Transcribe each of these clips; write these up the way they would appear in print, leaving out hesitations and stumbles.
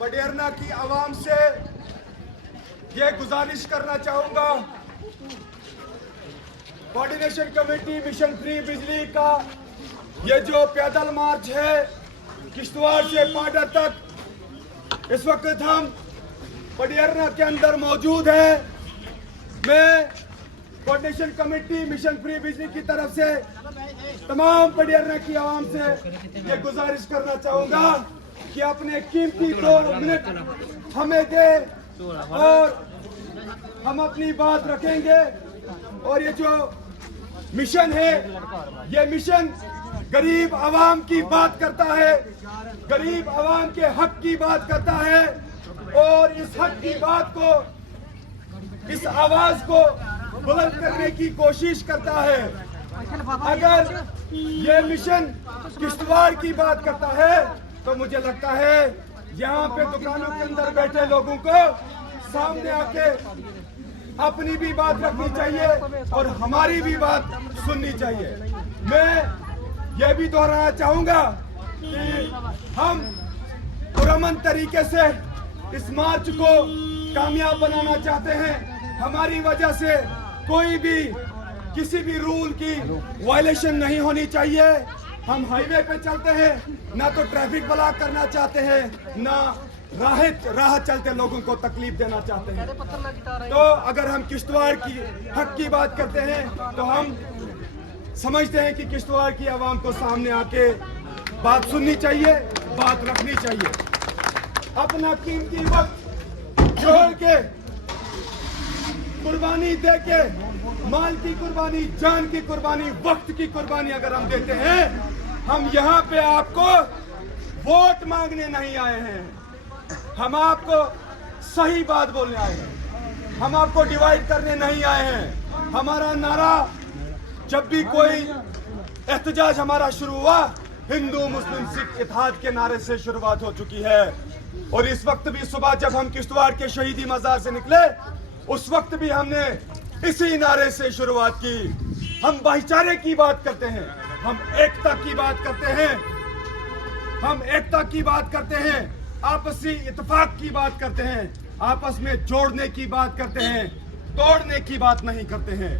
पडियारना की आवाम से ये गुजारिश करना चाहूंगा, कोऑर्डिनेशन कमेटी मिशन फ्री बिजली का ये जो पैदल मार्च है किश्तवाड़ से पाडा तक, इस वक्त हम पडियारना के अंदर मौजूद है। मैं कोऑर्डिनेशन कमेटी मिशन फ्री बिजली की तरफ से तमाम पडियारना की आवाम से ये गुजारिश करना चाहूंगा कि अपने कीमती 2 मिनट हमें दे और हम अपनी बात रखेंगे। और ये जो मिशन है, ये मिशन गरीब आवाम की बात करता है, गरीब आवाम के हक की बात करता है और इस हक की बात को, इस आवाज को बुलंद करने की कोशिश करता है। अगर ये मिशन किश्तवाड़ की बात करता है तो मुझे लगता है यहाँ पे दुकानों के अंदर बैठे लोगों को सामने आके अपनी भी बात रखनी चाहिए और हमारी भी बात सुननी चाहिए। मैं ये भी दोहराना चाहूंगा कि हम पुरअमन तरीके से इस मार्च को कामयाब बनाना चाहते हैं। हमारी वजह से कोई भी किसी भी रूल की वायलेशन नहीं होनी चाहिए। हम हाईवे पे चलते हैं, ना तो ट्रैफिक ब्लॉक करना चाहते हैं, ना राह चलते लोगों को तकलीफ देना चाहते हैं। तो अगर हम किश्तवाड़ की हक की बात करते हैं तो हम समझते हैं कि किश्तवाड़ की आवाम को सामने आके बात सुननी चाहिए, बात रखनी चाहिए। अपना कीमती वक्त जोड़ के, कुर्बानी दे के, माल की कुर्बानी, जान की कुर्बानी, वक्त की कुर्बानी अगर हम देते हैं, हम यहाँ पे आपको वोट मांगने नहीं आए हैं, हम आपको सही बात बोलने आए हैं, हम आपको डिवाइड करने नहीं आए हैं। हमारा नारा जब भी कोई एहतजाज हमारा शुरू हुआ, हिंदू मुस्लिम सिख इत्तेहाद के नारे से शुरुआत हो चुकी है। और इस वक्त भी सुबह जब हम किश्तवाड़ के शहीदी मजार से निकले, उस वक्त भी हमने इसी नारे से शुरुआत की। हम भाईचारे की बात करते हैं, हम एकता की बात करते हैं, हम एकता की बात करते हैं, आपसी इत्तेफाक की बात करते हैं, आपस में जोड़ने की बात करते हैं, तोड़ने की बात नहीं करते हैं।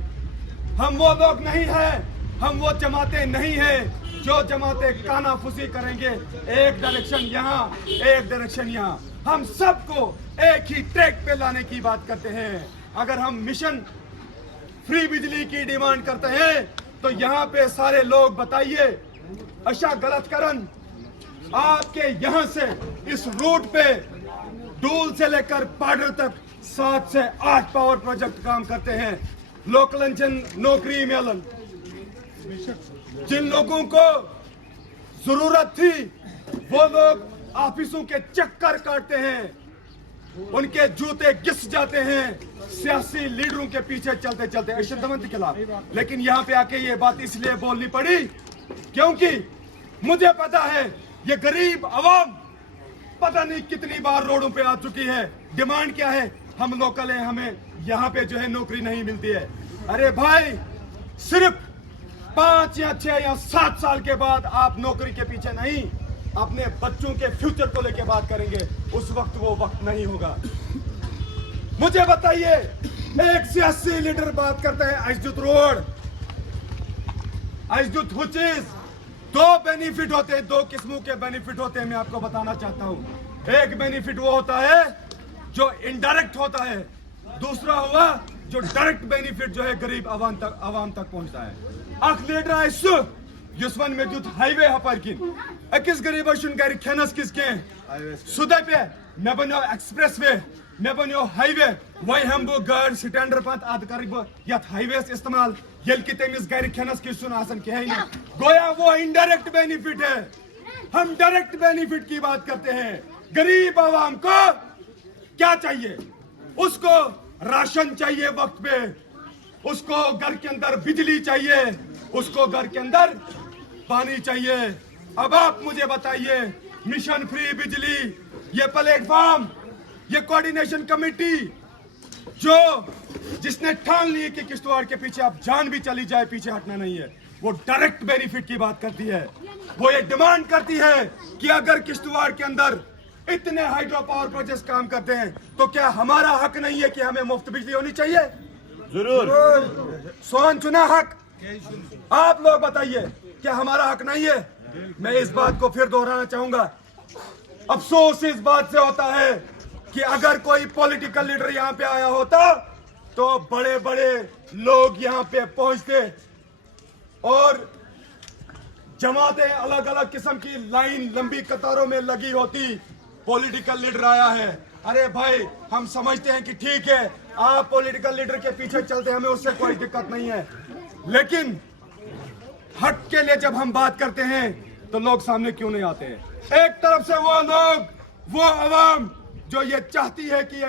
हम वो लोग नहीं हैं, हम वो जमातें नहीं हैं जो जमातें कानाफूसी करेंगे, एक डायरेक्शन यहाँ, एक डायरेक्शन यहाँ। हम सबको एक ही ट्रैक पे लाने की बात करते हैं। अगर हम मिशन फ्री बिजली की डिमांड करते हैं तो यहाँ पे सारे लोग बताइए, अशा गलतकरन आपके यहाँ से इस रूट पे डूल से लेकर पाडर तक 7 से 8 पावर प्रोजेक्ट काम करते हैं। लोकलंचन नौकरी मिलन, जिन लोगों को जरूरत थी वो लोग ऑफिसों के चक्कर काटते हैं, उनके जूते घिस जाते हैं सियासी लीडरों के पीछे चलते चलते अशदमत के खिलाफ। लेकिन यहाँ पे आके ये बात इसलिए बोलनी पड़ी क्योंकि मुझे पता है ये गरीब आवाम पता नहीं कितनी बार रोडों पे आ चुकी है। डिमांड क्या है? हम लोकल हैं, हमें यहाँ पे जो है नौकरी नहीं मिलती है। अरे भाई, सिर्फ 5 या 6 या 7 साल के बाद आप नौकरी के पीछे नहीं, अपने बच्चों के फ्यूचर को लेके बात करेंगे, उस वक्त वो वक्त नहीं होगा। मुझे बताइए, एक सियासी लीडर बात करता है आइसजुत रोड, आइसजुत हुचीज, 2 बेनिफिट होते हैं, 2 किस्मों के बेनिफिट होते हैं। मैं आपको बताना चाहता हूं। एक बेनिफिट वो होता है जो इनडायरेक्ट होता है, दूसरा हुआ जो डायरेक्ट बेनिफिट जो है गरीब आवाम तक पहुंचता है। अख लीडर आइस युसवन में दुत हाईवे हपरकिन अकिस गरीब गर खनस किस के सुदे पे मे बनो एक्सप्रेस वे, मे बनो हाईवे, वही हम वो गाड़ स्टैंडर पत अद कर यथ हाईवे इस्तेमाल यल कि तमिस गर खनस किस कहीं गोया वो इनडायरेक्ट बेनिफिट है। हम डायरेक्ट बेनिफिट की बात करते हैं। गरीब आवाम को क्या चाहिए? उसको राशन चाहिए वक्त पे, उसको घर के अंदर बिजली चाहिए, उसको घर के अंदर पानी चाहिए। अब आप मुझे बताइए, मिशन फ्री बिजली, ये प्लेटफॉर्म, ये कोऑर्डिनेशन कमेटी जो जिसने ठान ली कि किश्तवाड़ के पीछे अब जान भी चली जाए पीछे हटना नहीं है, वो डायरेक्ट बेनिफिट की बात करती है। वो ये डिमांड करती है कि अगर किश्तवाड़ के अंदर इतने हाइड्रो पावर प्रोजेक्ट काम करते हैं, तो क्या हमारा हक नहीं है कि हमें मुफ्त बिजली होनी चाहिए? जरूर। सोन चुना हक। आप लोग बताइए, क्या हमारा हक नहीं है? मैं इस बात को फिर दोहराना चाहूंगा। अफसोस इस बात से होता है कि अगर कोई पॉलिटिकल लीडर यहाँ पे आया होता तो बड़े बड़े लोग यहाँ पे पहुंचते और जमातें अलग अलग किस्म की लाइन लंबी कतारों में लगी होती। पॉलिटिकल लीडर आया है, अरे भाई हम समझते हैं कि ठीक है आप पॉलिटिकल लीडर के पीछे चलते हैं, हमें उससे कोई दिक्कत नहीं है, लेकिन हक के लिए जब हम बात करते हैं तो लोग सामने क्यों नहीं आते हैं? एक तरफ से वो लोग, वो अवाम जो ये चाहती है कि ये